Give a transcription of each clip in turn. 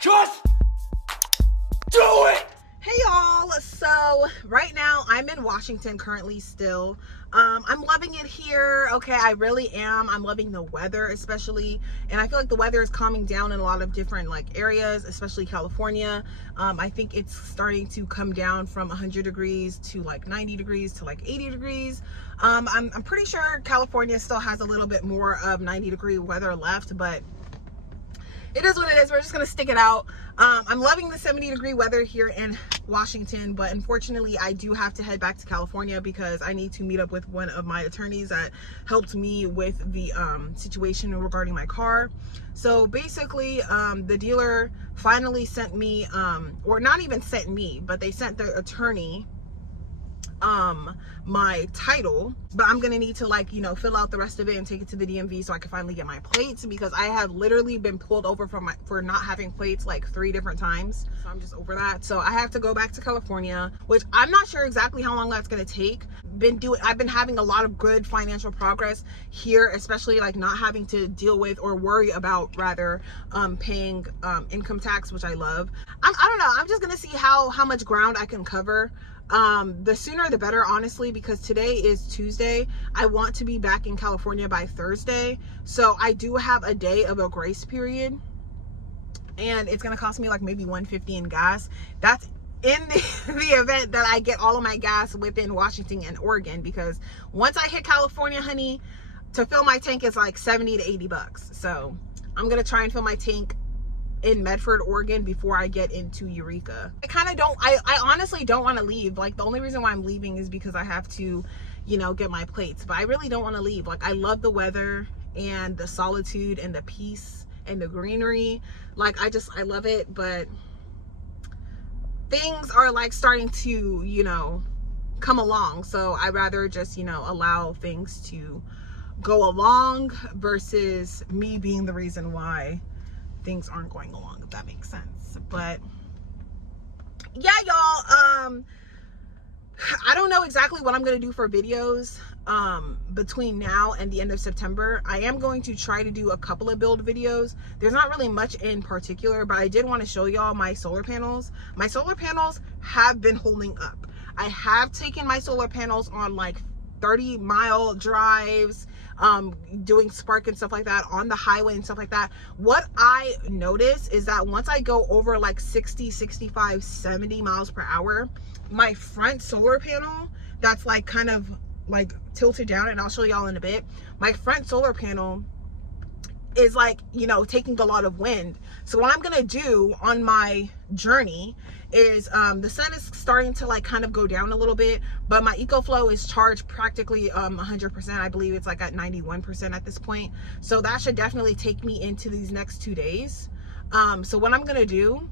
Just do it! Hey y'all, so right now I'm in Washington currently still. I'm loving it here. Okay, I really am. I'm loving the weather especially, and I feel like the weather is calming down in a lot of different like areas, especially California. I think it's starting to come down from 100 degrees to like 90 degrees to like 80 degrees. I'm pretty sure California still has a little bit more of 90-degree weather left, but it is what it is. We're just gonna stick it out. I'm loving the 70-degree weather here in Washington, but unfortunately I do have to head back to California because I need to meet up with one of my attorneys that helped me with the situation regarding my car. So basically the dealer finally sent me, or not even sent me, but they sent the attorney my title, but I'm gonna need to, like, you know, fill out the rest of it and take it to the DMV so I can finally get my plates, because I have literally been pulled over for not having plates like 3 different times. So I'm just over that. So I have to go back to California, which I'm not sure exactly how long that's gonna take. I've been having a lot of good financial progress here, especially like not having to deal with or worry about rather paying income tax, which I love. I don't know, I'm just gonna see how much ground I can cover. The sooner the better, honestly, because today is Tuesday. I want to be back in California by Thursday, so I do have a day of a grace period, and it's gonna cost me like maybe $150 in gas. That's in the event that I get all of my gas within Washington and Oregon, because once I hit California, honey, to fill my tank is like 70 to 80 bucks. So I'm gonna try and fill my tank in Medford, Oregon before I get into Eureka. I honestly don't want to leave. Like, the only reason why I'm leaving is because I have to, you know, get my plates, but I really don't want to leave. Like, I love the weather and the solitude and the peace and the greenery. Like, I love it, but things are like starting to, you know, come along. So I rather just, you know, allow things to go along versus me being the reason why things aren't going along, if that makes sense. But yeah, y'all, I don't know exactly what I'm gonna do for videos between now and the end of September. I am going to try to do a couple of build videos. There's not really much in particular, but I did want to show y'all my solar panels. My solar panels have been holding up. I have taken my solar panels on like 30-mile drives, doing spark and stuff like that on the highway and stuff like that. What I notice is that once I go over like 60, 65, 70 miles per hour, my front solar panel that's like kind of like tilted down, and I'll show y'all in a bit, my front solar panel is like, you know, taking a lot of wind. So what I'm gonna do on my journey is the sun is starting to like kind of go down a little bit, but my EcoFlow is charged practically 100%. I believe it's like at 91% at this point. So that should definitely take me into these next 2 days. So what I'm gonna do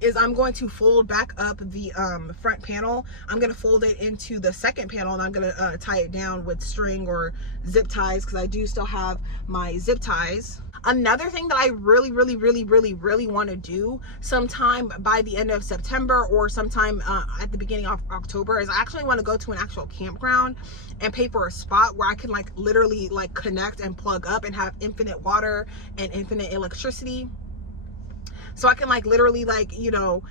is I'm going to fold back up the front panel. I'm gonna fold it into the second panel, and I'm gonna tie it down with string or zip ties, because I do still have my zip ties. Another thing that I really want to do sometime by the end of September or sometime at the beginning of October is I actually want to go to an actual campground and pay for a spot where I can like literally like connect and plug up and have infinite water and infinite electricity. So I can like literally like, you know,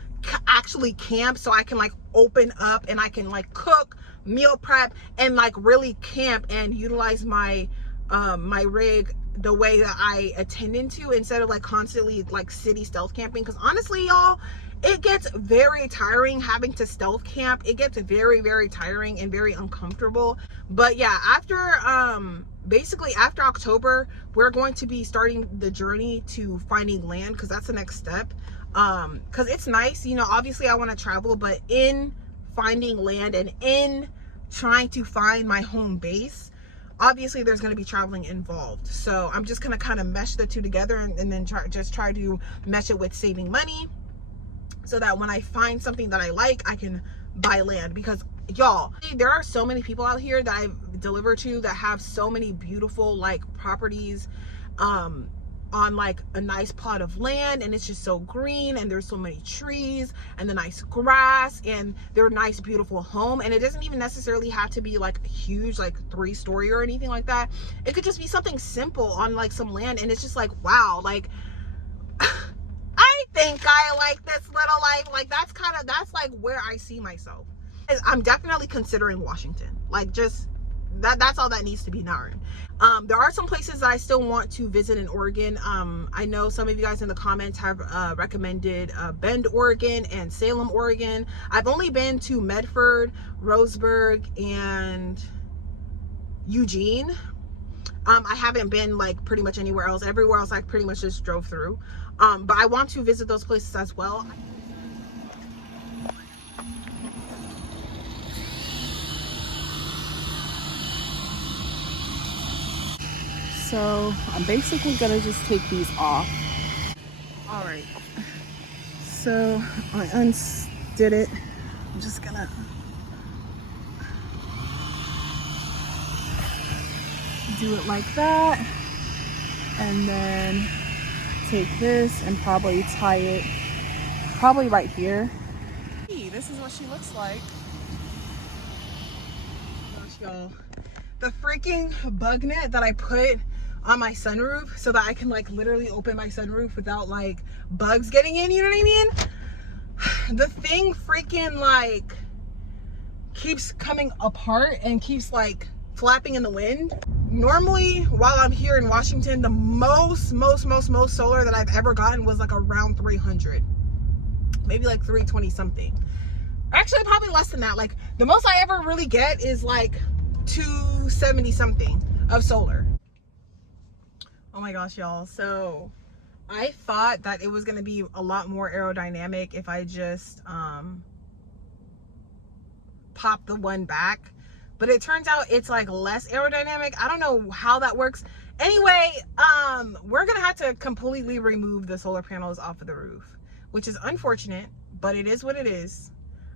actually camp, so I can like open up and I can like cook, meal prep, and like really camp and utilize my my rig the way that I intended to, instead of like constantly like city stealth camping. Because honestly, y'all, it gets very tiring having to stealth camp. It gets very tiring and very uncomfortable. But yeah, after basically after October, we're going to be starting the journey to finding land, because that's the next step. Because it's nice, you know, obviously I want to travel, but in finding land and in trying to find my home base, obviously there's going to be traveling involved. So I'm just going to kind of mesh the two together, and then try to mesh it with saving money, so that when I find something that I like, I can buy land. Because y'all, there are so many people out here that I've delivered to that have so many beautiful like properties on like a nice plot of land, and it's just so green, and there's so many trees and the nice grass and their nice beautiful home. And it doesn't even necessarily have to be like huge, like 3-story or anything like that. It could just be something simple on like some land, and it's just like, wow, like I think I like this little life. Like that's like where I see myself. I'm definitely considering Washington. Like just that's all that needs to be known. There are some places that I still want to visit in Oregon. I know some of you guys in the comments have recommended Bend, Oregon and Salem, Oregon. I've only been to Medford, Roseburg, and Eugene. I haven't been like pretty much anywhere else. Everywhere else I pretty much just drove through. But I want to visit those places as well. So I'm basically gonna just take these off. All right, so I undid it. I'm just gonna do it like that, and then take this and probably tie it probably right here. This is what she looks like. Gosh, y'all, the freaking bug net that I put on my sunroof so that I can like literally open my sunroof without like bugs getting in, you know what I mean? The thing freaking like keeps coming apart and keeps like flapping in the wind. Normally while I'm here in Washington, the most solar that I've ever gotten was like around 300, maybe like 320 something. Actually probably less than that. Like the most I ever really get is like 270 something of solar. Oh my gosh, y'all. So I thought that it was going to be a lot more aerodynamic if I just pop the one back, but it turns out it's like less aerodynamic. I don't know how that works. Anyway, we're gonna have to completely remove the solar panels off of the roof, which is unfortunate, but it is what it is.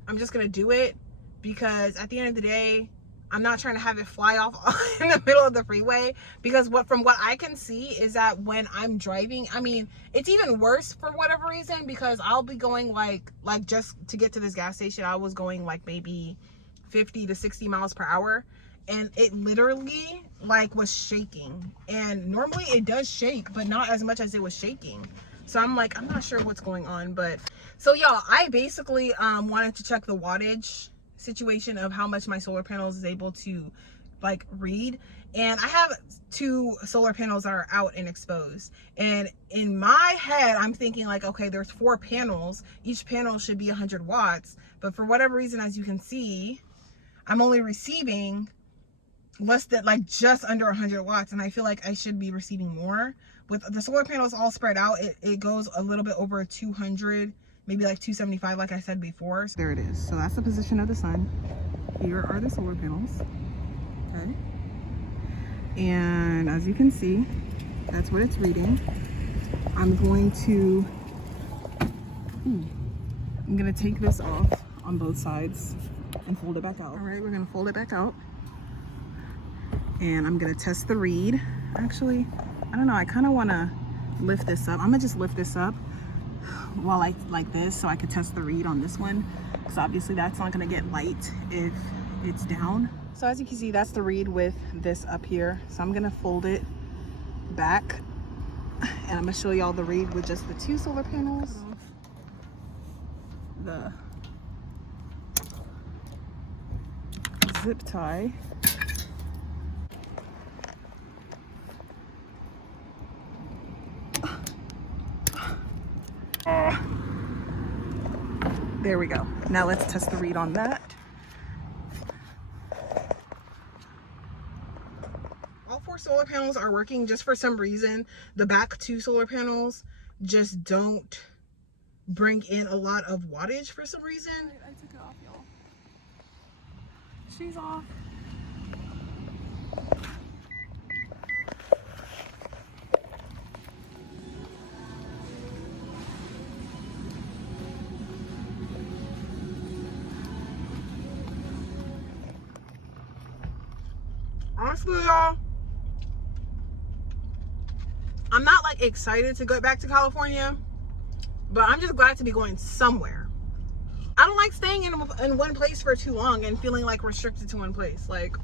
I'm just gonna do it because at the end of the day, I'm not trying to have it fly off in the middle of the freeway, because from what I can see is that when I'm driving, I mean, it's even worse for whatever reason, because I'll be going like just to get to this gas station, I was going like maybe 50 to 60 miles per hour, and it literally like was shaking. And normally it does shake, but not as much as it was shaking. So I'm like, I'm not sure what's going on. But so y'all, I basically wanted to check the wattage situation of how much my solar panels is able to like read, and I have 2 solar panels that are out and exposed, and in my head I'm thinking like, okay, there's 4 panels, each panel should be 100 watts, but for whatever reason, as you can see, I'm only receiving less than like just under 100 watts, and I feel like I should be receiving more. With the solar panels all spread out, it goes a little bit over 200, maybe like 275, like I said before. There it is. So that's the position of the sun. Here are the solar panels. Okay. And as you can see, that's what it's reading. I'm going to take this off on both sides and fold it back out. All right, we're gonna fold it back out. And I'm gonna test the read. Actually, I don't know, I kind of wanna lift this up. I'm gonna just lift this up while I like this so I could test the read on this one, because obviously that's not going to get light if it's down. So as you can see, that's the read with this up here. So I'm going to fold it back, and I'm going to show y'all the read with just the 2 solar panels. The zip tie. There we go. Now let's test the read on that. All 4 solar panels are working. Just for some reason, the back 2 solar panels just don't bring in a lot of wattage for some reason. I took it off, y'all. She's off. Honestly, y'all, I'm not like excited to go back to California, but I'm just glad to be going somewhere. I don't like staying in one place for too long and feeling like restricted to one place. Like,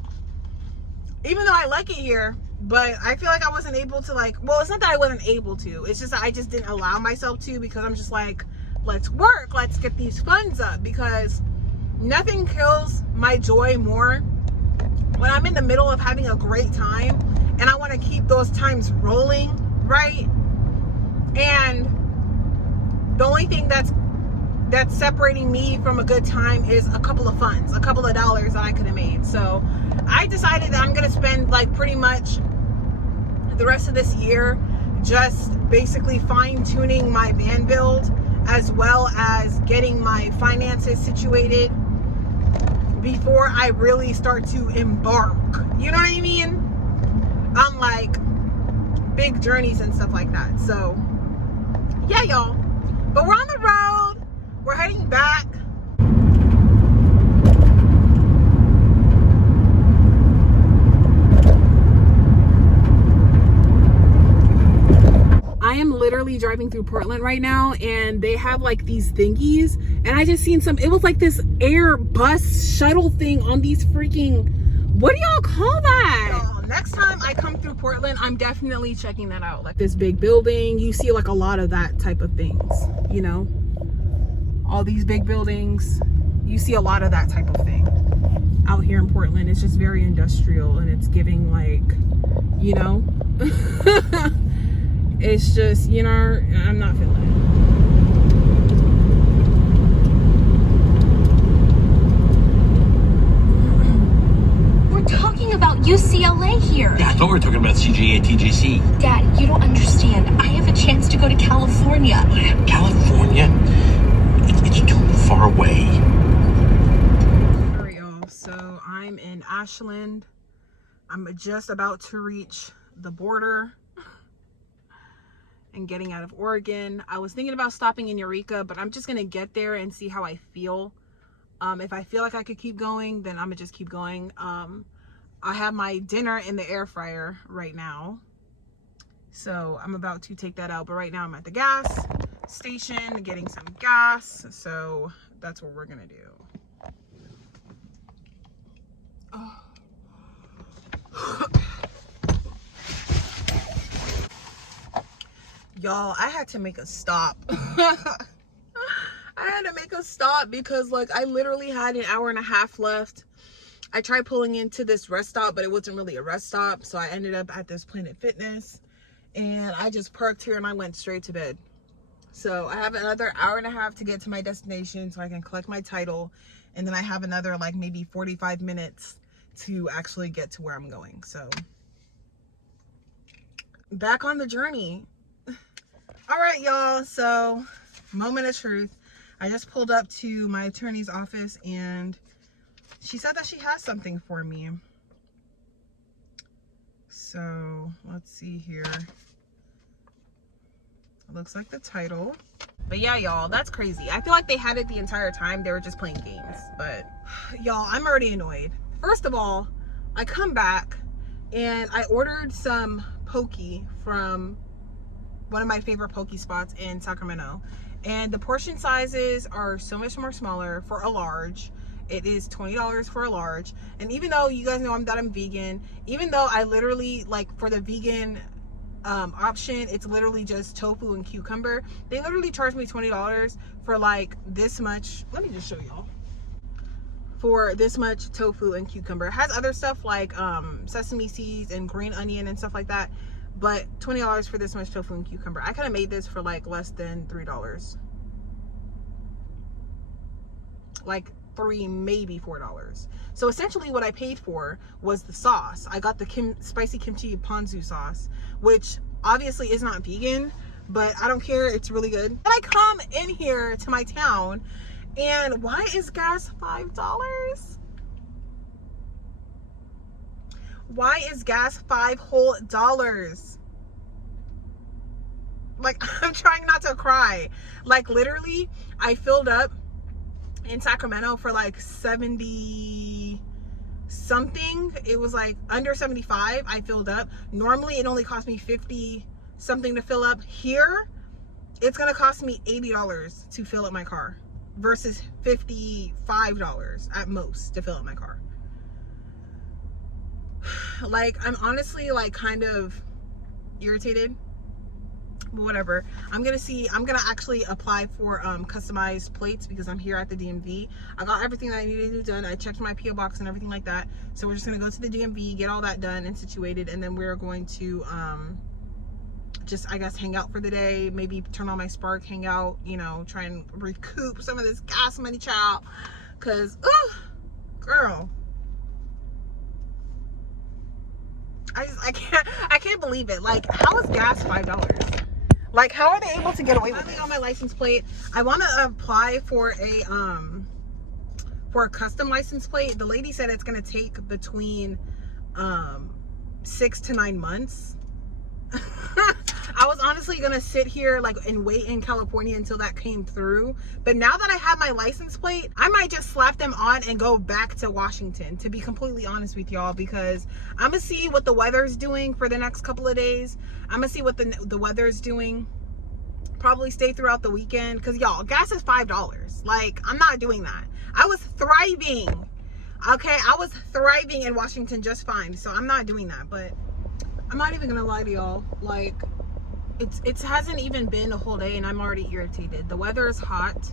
even though I like it here, but I feel like I wasn't able to, like, well, it's not that I wasn't able to, it's just that I just didn't allow myself to, because I'm just like, let's work, let's get these funds up, because nothing kills my joy more when I'm in the middle of having a great time and I want to keep those times rolling, right? And the only thing that's separating me from a good time is a couple of funds, a couple of dollars that I could have made. So I decided that I'm gonna spend like pretty much the rest of this year just basically fine-tuning my van build, as well as getting my finances situated before I really start to embark, you know what I mean, on like big journeys and stuff like that. So yeah, y'all, but we're on the road, we're heading back. I am literally driving through Portland right now, and they have like these thingies, and I just seen some, it was like this Airbus shuttle thing on these freaking, what do y'all call that? Y'all, next time I come through Portland, I'm definitely checking that out. Like this big building, you see like a lot of that type of things, you know, all these big buildings, you see a lot of that type of thing out here in Portland. It's just very industrial, and it's giving like, you know, it's just, you know, I'm not feeling it. We're talking about UCLA here. Yeah, I thought we were talking about CGA TGC. Dad, you don't understand. I have a chance to go to California. California? It's too far away. Alright, y'all, so I'm in Ashland. I'm just about to reach the border and getting out of Oregon. I was thinking about stopping in Eureka, but I'm just gonna get there and see how I feel. If I feel like I could keep going, then I'm gonna just keep going. I have my dinner in the air fryer right now, so I'm about to take that out, but right now I'm at the gas station getting some gas, so that's what we're gonna do. Oh. Y'all, I had to make a stop. I had to make a stop because like I literally had an hour and a half left. I tried pulling into this rest stop, but it wasn't really a rest stop, so I ended up at this Planet Fitness, and I just parked here and I went straight to bed. So I have another hour and a half to get to my destination so I can collect my title, and then I have another like maybe 45 minutes to actually get to where I'm going. So back on the journey. All right, y'all, so moment of truth. I just pulled up to my attorney's office, and she said that she has something for me. So let's see here. It looks like the title. But yeah, y'all, that's crazy. I feel like they had it the entire time. They were just playing games. But y'all, I'm already annoyed. First of all, I come back and I ordered some poke from one of my favorite poke spots in Sacramento, and the portion sizes are so much more smaller. For a large, it is $20 for a large. And even though you guys know that I'm vegan, even though I literally, like, for the vegan option, it's literally just tofu and cucumber, they literally charged me $20 for like this much. Let me just show y'all. For this much tofu and cucumber. It has other stuff like sesame seeds and green onion and stuff like that, but $20 for this much tofu and cucumber. I could have made this for like less than $3. Like $3, maybe $4. So essentially what I paid for was the sauce. I got the spicy kimchi ponzu sauce, which obviously is not vegan, but I don't care, it's really good. And I come in here to my town, and why is gas $5? Why is gas $5 whole? Like, I'm trying not to cry. Like, literally, I filled up in Sacramento for like 70 something. It was like under 75 I filled up. Normally it only cost me 50 something to fill up. Here it's gonna cost me $80 to fill up my car versus $55 at most to fill up my car. Like, I'm honestly like kind of irritated. Whatever. I'm gonna actually apply for customized plates because I'm here at the DMV. I got everything that I needed to do done. I checked my PO box and everything like that. So we're just gonna go to the DMV, get all that done and situated, and then we're going to just, I guess, hang out for the day, maybe turn on my Spark, hang out, you know, try and recoup some of this gas money, child. Cause girl, I can't believe it. Like, how is gas $5? Like, how are they able to get away with it? On my license plate, I want to apply for a custom license plate. The lady said it's going to take between 6 to 9 months. I was honestly gonna sit here like and wait in California until that came through, but now that I have my license plate, I might just slap them on and go back to Washington, to be completely honest with y'all, because I'm gonna see what the weather's doing for the next couple of days. I'm gonna see what the weather's doing. Probably stay throughout the weekend, because y'all, gas is $5. Like, I'm not doing that. I was thriving, okay? I was thriving in Washington just fine, so I'm not doing that. But I'm not even gonna lie to y'all, like, it hasn't even been a whole day and I'm already irritated. The weather is hot.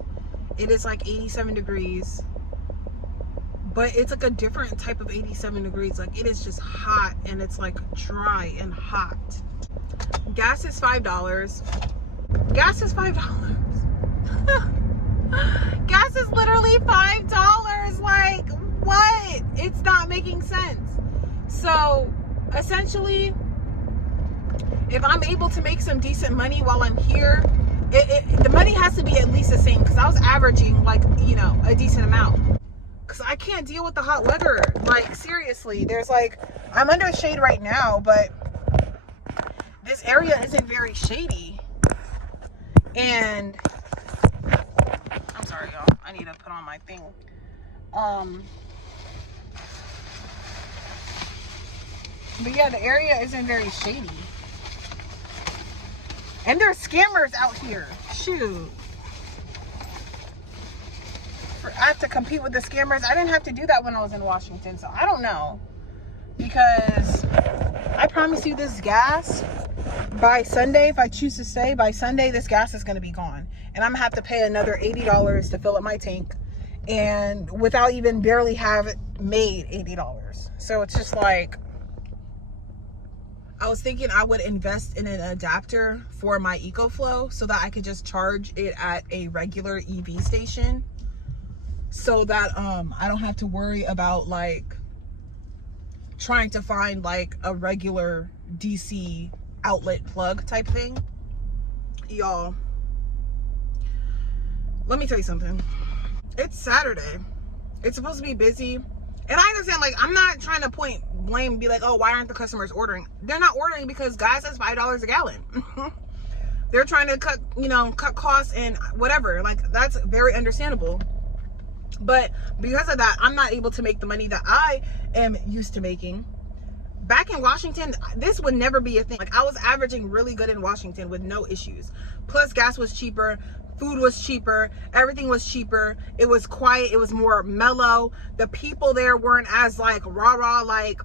It is like 87 degrees, but it's like a different type of 87 degrees. Like, it is just hot and it's like dry and hot. Gas is $5. Gas is $5. Gas is literally $5. Like, what? It's not making sense. So essentially, if I'm able to make some decent money while I'm here, the money has to be at least the same, because I was averaging, like, you know, a decent amount. Because I can't deal with the hot weather. Like, seriously, there's like, I'm under shade right now, but this area isn't very shady. And I'm sorry, y'all, I need to put on my thing. But yeah, the area isn't very shady. And there's scammers out here. Shoot. I have to compete with the scammers. I didn't have to do that when I was in Washington, so I don't know. Because I promise you, this gas, by Sunday, if I choose to stay, by Sunday, this gas is going to be gone. And I'm going to have to pay another $80 to fill up my tank. And without even barely have it made $80. So it's just like, I was thinking I would invest in an adapter for my EcoFlow so that I could just charge it at a regular EV station, so that I don't have to worry about like trying to find like a regular DC outlet plug type thing. Y'all, let me tell you something. It's Saturday. It's supposed to be busy. And I understand, like, I'm not trying to point blame and be like, oh, why aren't the customers ordering? They're not ordering because gas is $5 a gallon. They're trying to cut, you know, cut costs and whatever. Like, that's very understandable. But because of that, I'm not able to make the money that I am used to making. Back in Washington, this would never be a thing. Like, I was averaging really good in Washington with no issues. Plus, gas was cheaper. Food was cheaper. Everything was cheaper. It was quiet. It was more mellow. The people there weren't as like rah-rah. Like,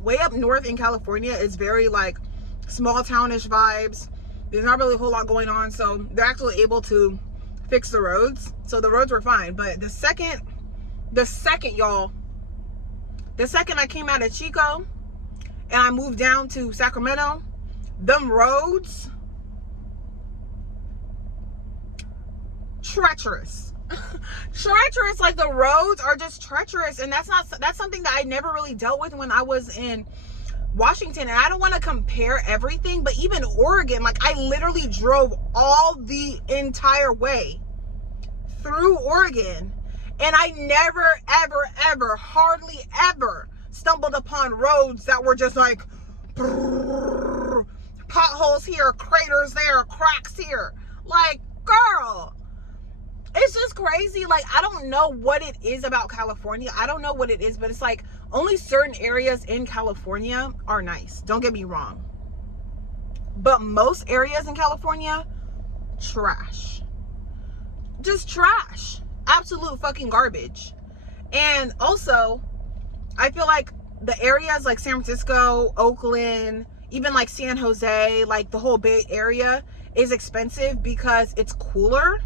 way up north in California is very like small townish vibes. There's not really a whole lot going on. So they're actually able to fix the roads. So the roads were fine. But the second y'all, the second I came out of Chico and I moved down to Sacramento, them roads, treacherous. Treacherous. Like, the roads are just treacherous, and that's something that I never really dealt with when I was in Washington. And I don't want to compare everything, but even Oregon, like, I literally drove all the entire way through Oregon, and I never ever hardly ever stumbled upon roads that were just like brrr, potholes here, craters there, cracks here. Like, girl, it's just crazy. Like, I don't know what it is about California. I don't know what it is, but it's like only certain areas in California are nice. Don't get me wrong. But most areas in California, trash. Just trash. Absolute fucking garbage. And also, I feel like the areas like San Francisco, Oakland, even like San Jose, like the whole Bay Area is expensive because it's cooler.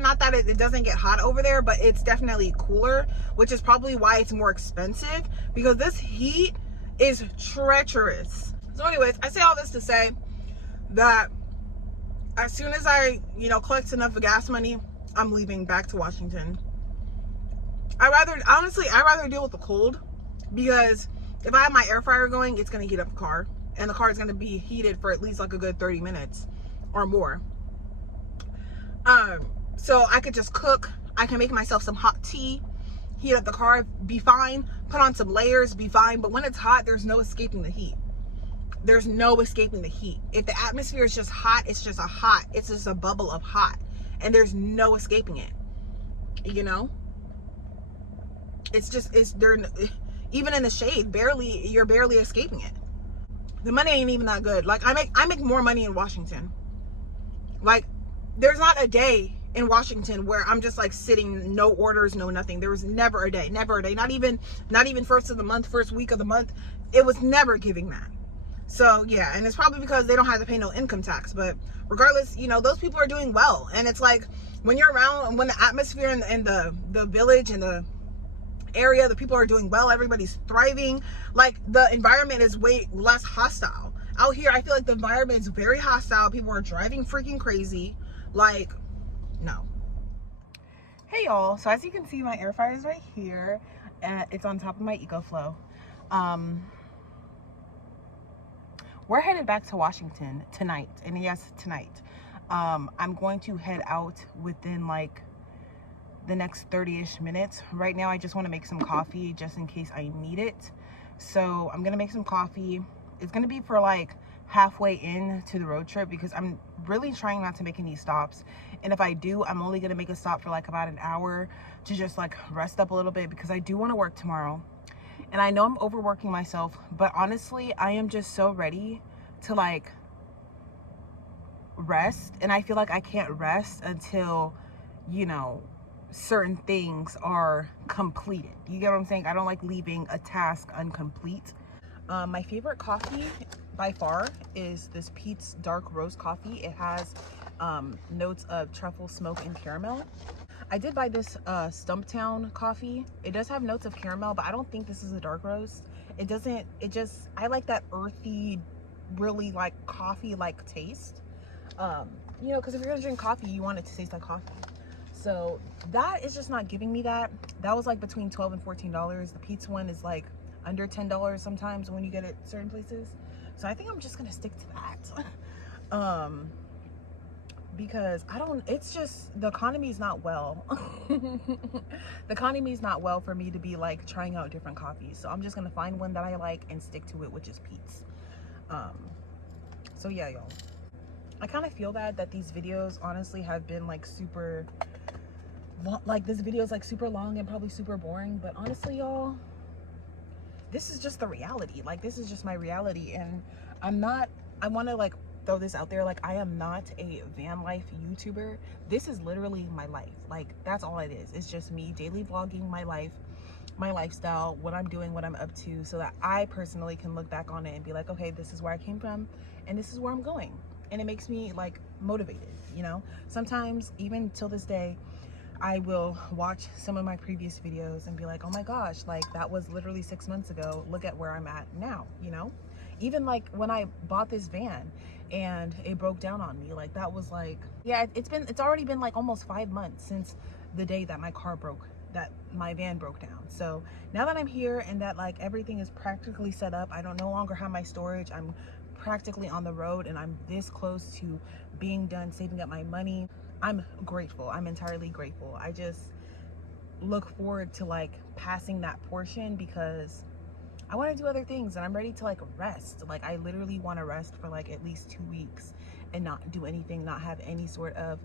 Not that it doesn't get hot over there, but it's definitely cooler, which is probably why it's more expensive, because this heat is treacherous. So anyways, I say all this to say that as soon as I, collect enough gas money, I'm leaving back to Washington. Honestly, I'd rather deal with the cold, because if I have my air fryer going, it's going to heat up the car, and the car is going to be heated for at least like a good 30 minutes or more. So I could just cook. I can make myself some hot tea, heat up the car, be fine, put on some layers, be fine. But when it's hot, there's no escaping the heat. There's no escaping the heat. If the atmosphere is just hot, it's just a bubble of hot, and there's no escaping it. It's there. Even in the shade, you're barely escaping it. The money ain't even that good. Like, I make more money in Washington. Like, there's not a day in Washington where I'm just like sitting, no orders, no nothing. There was never a day, not even first of the month, first week of the month. It was never giving that. So yeah, and it's probably because they don't have to pay no income tax. But regardless, those people are doing well. And it's like, when you're around, when the atmosphere and the village and the area, the people are doing well, everybody's thriving, like the environment is way less hostile. Out here, I feel like the environment is very hostile. People are driving freaking crazy. Like, no. Hey y'all, so as you can see, my air fryer is right here, and it's on top of my EcoFlow. We're headed back to Washington tonight, and yes, tonight. I'm going to head out within like the next 30-ish minutes. Right now, I just want to make some coffee just in case I need it. So I'm gonna make some coffee. It's gonna be for like halfway into the road trip, because I'm really trying not to make any stops, and if I do, I'm only gonna make a stop for like about an hour to just like rest up a little bit, because I do want to work tomorrow. And I know I'm overworking myself, but honestly, I am just so ready to like rest, and I feel like I can't rest until certain things are completed. You get what I'm saying? I don't like leaving a task incomplete. My favorite coffee by far is this Pete's dark roast coffee. It has notes of truffle, smoke, and caramel. I did buy this Stumptown coffee. It does have notes of caramel, but I don't think this is a dark roast. I like that earthy, really like coffee like taste. Because if you're gonna drink coffee, you want it to taste like coffee. So that is just not giving me that. That was like between $12 and $14. The Pete's one is like under $10 sometimes when you get it certain places. So I think I'm just gonna stick to that. Because it's just, the economy is not well. The economy is not well for me to be like trying out different coffees. So I'm just gonna find one that I like and stick to it, which is Pete's. So yeah, y'all. I kind of feel bad that these videos honestly have been like super, like this video is like super long and probably super boring, but honestly, y'all, this is just the reality. Like, this is just my reality, and I want to like throw this out there. Like, I am not a van life YouTuber. This is literally my life. Like, that's all it is. It's just me daily vlogging my life, my lifestyle, what I'm doing, what I'm up to, so that I personally can look back on it and be like, okay, this is where I came from and this is where I'm going. And it makes me like motivated, Sometimes, even till this day, I will watch some of my previous videos and be like, oh my gosh, like that was literally 6 months ago. Look at where I'm at now, Even like when I bought this van and it broke down on me, like that was like, yeah, it's already been like almost 5 months since the day that my van broke down. So now that I'm here and that like everything is practically set up, I don't no longer have my storage, I'm practically on the road, and I'm this close to being done saving up my money, I'm grateful. I'm entirely grateful. I just look forward to like passing that portion, because I want to do other things and I'm ready to like rest. Like, I literally want to rest for like at least 2 weeks and not do anything, not have any sort of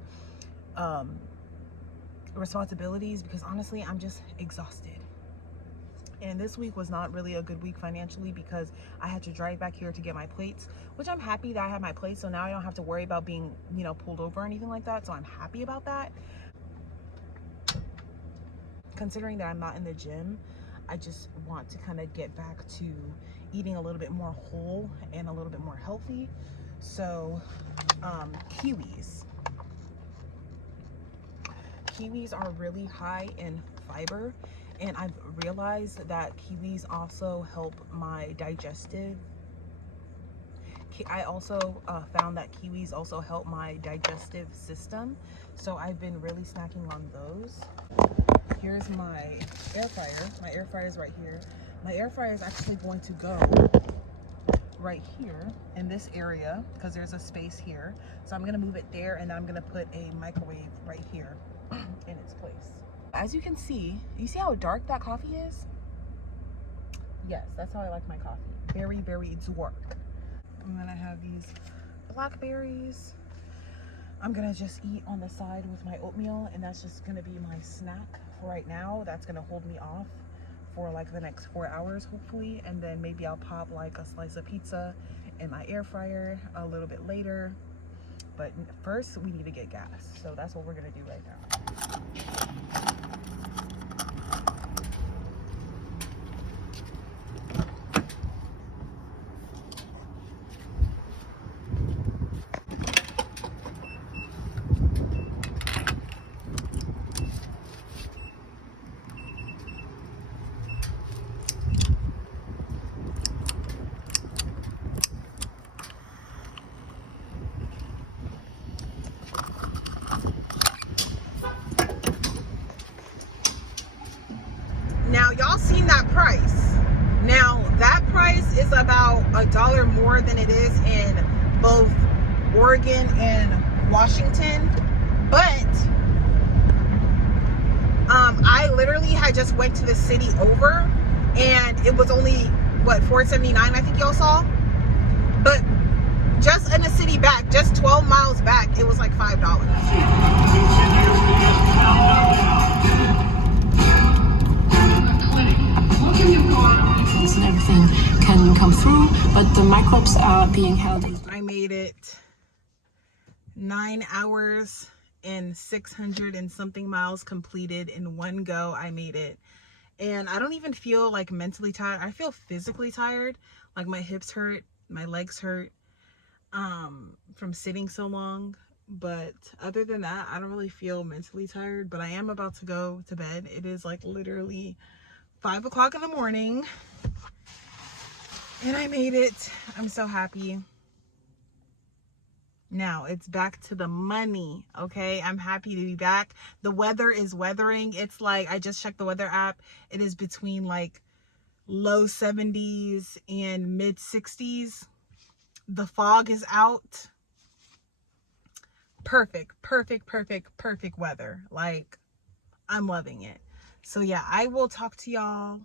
responsibilities, because honestly, I'm just exhausted. And this week was not really a good week financially, because I had to drive back here to get my plates, which I'm happy that I have my plates. So now I don't have to worry about being, pulled over or anything like that. So I'm happy about that. Considering that I'm not in the gym, I just want to kind of get back to eating a little bit more whole and a little bit more healthy. So kiwis are really high in fiber, and I've realized that kiwis also help my digestive. I also found that kiwis also help my digestive system, so I've been really snacking on those. Here's my air fryer. My air fryer is right here. My air fryer is actually going to go right here in this area because there's a space here. So I'm gonna move it there, and then I'm gonna put a microwave right here in its place. As you can see, you see how dark that coffee is? Yes, that's how I like my coffee. Very, very dark. And then I have these blackberries. I'm gonna just eat on the side with my oatmeal, and that's just gonna be my snack for right now. That's gonna hold me off for like the next 4 hours, hopefully. And then maybe I'll pop like a slice of pizza in my air fryer a little bit later. But first, we need to get gas. So that's what we're gonna do right now. Now y'all seen that price. Now that price is about $1 more than it is in both Oregon and Washington, but I literally had just went to the city over, and it was only what, $4.79 I think y'all saw. But just in the city back, just 12 miles back, it was like $5. And everything can come through, but the microbes are being held in. I made it 9 hours and 600 and something miles completed in one go. I made it, and I don't even feel like mentally tired. I feel physically tired, like my hips hurt, my legs hurt from sitting so long. But other than that, I don't really feel mentally tired. But I am about to go to bed. It is like literally 5 o'clock in the morning, and I made it. I'm so happy. Now it's back to the money. Okay, I'm happy to be back. The weather is weathering. It's like, I just checked the weather app. It is between like low 70s and mid 60s. The fog is out. Perfect weather. Like, I'm loving it. So yeah, I will talk to y'all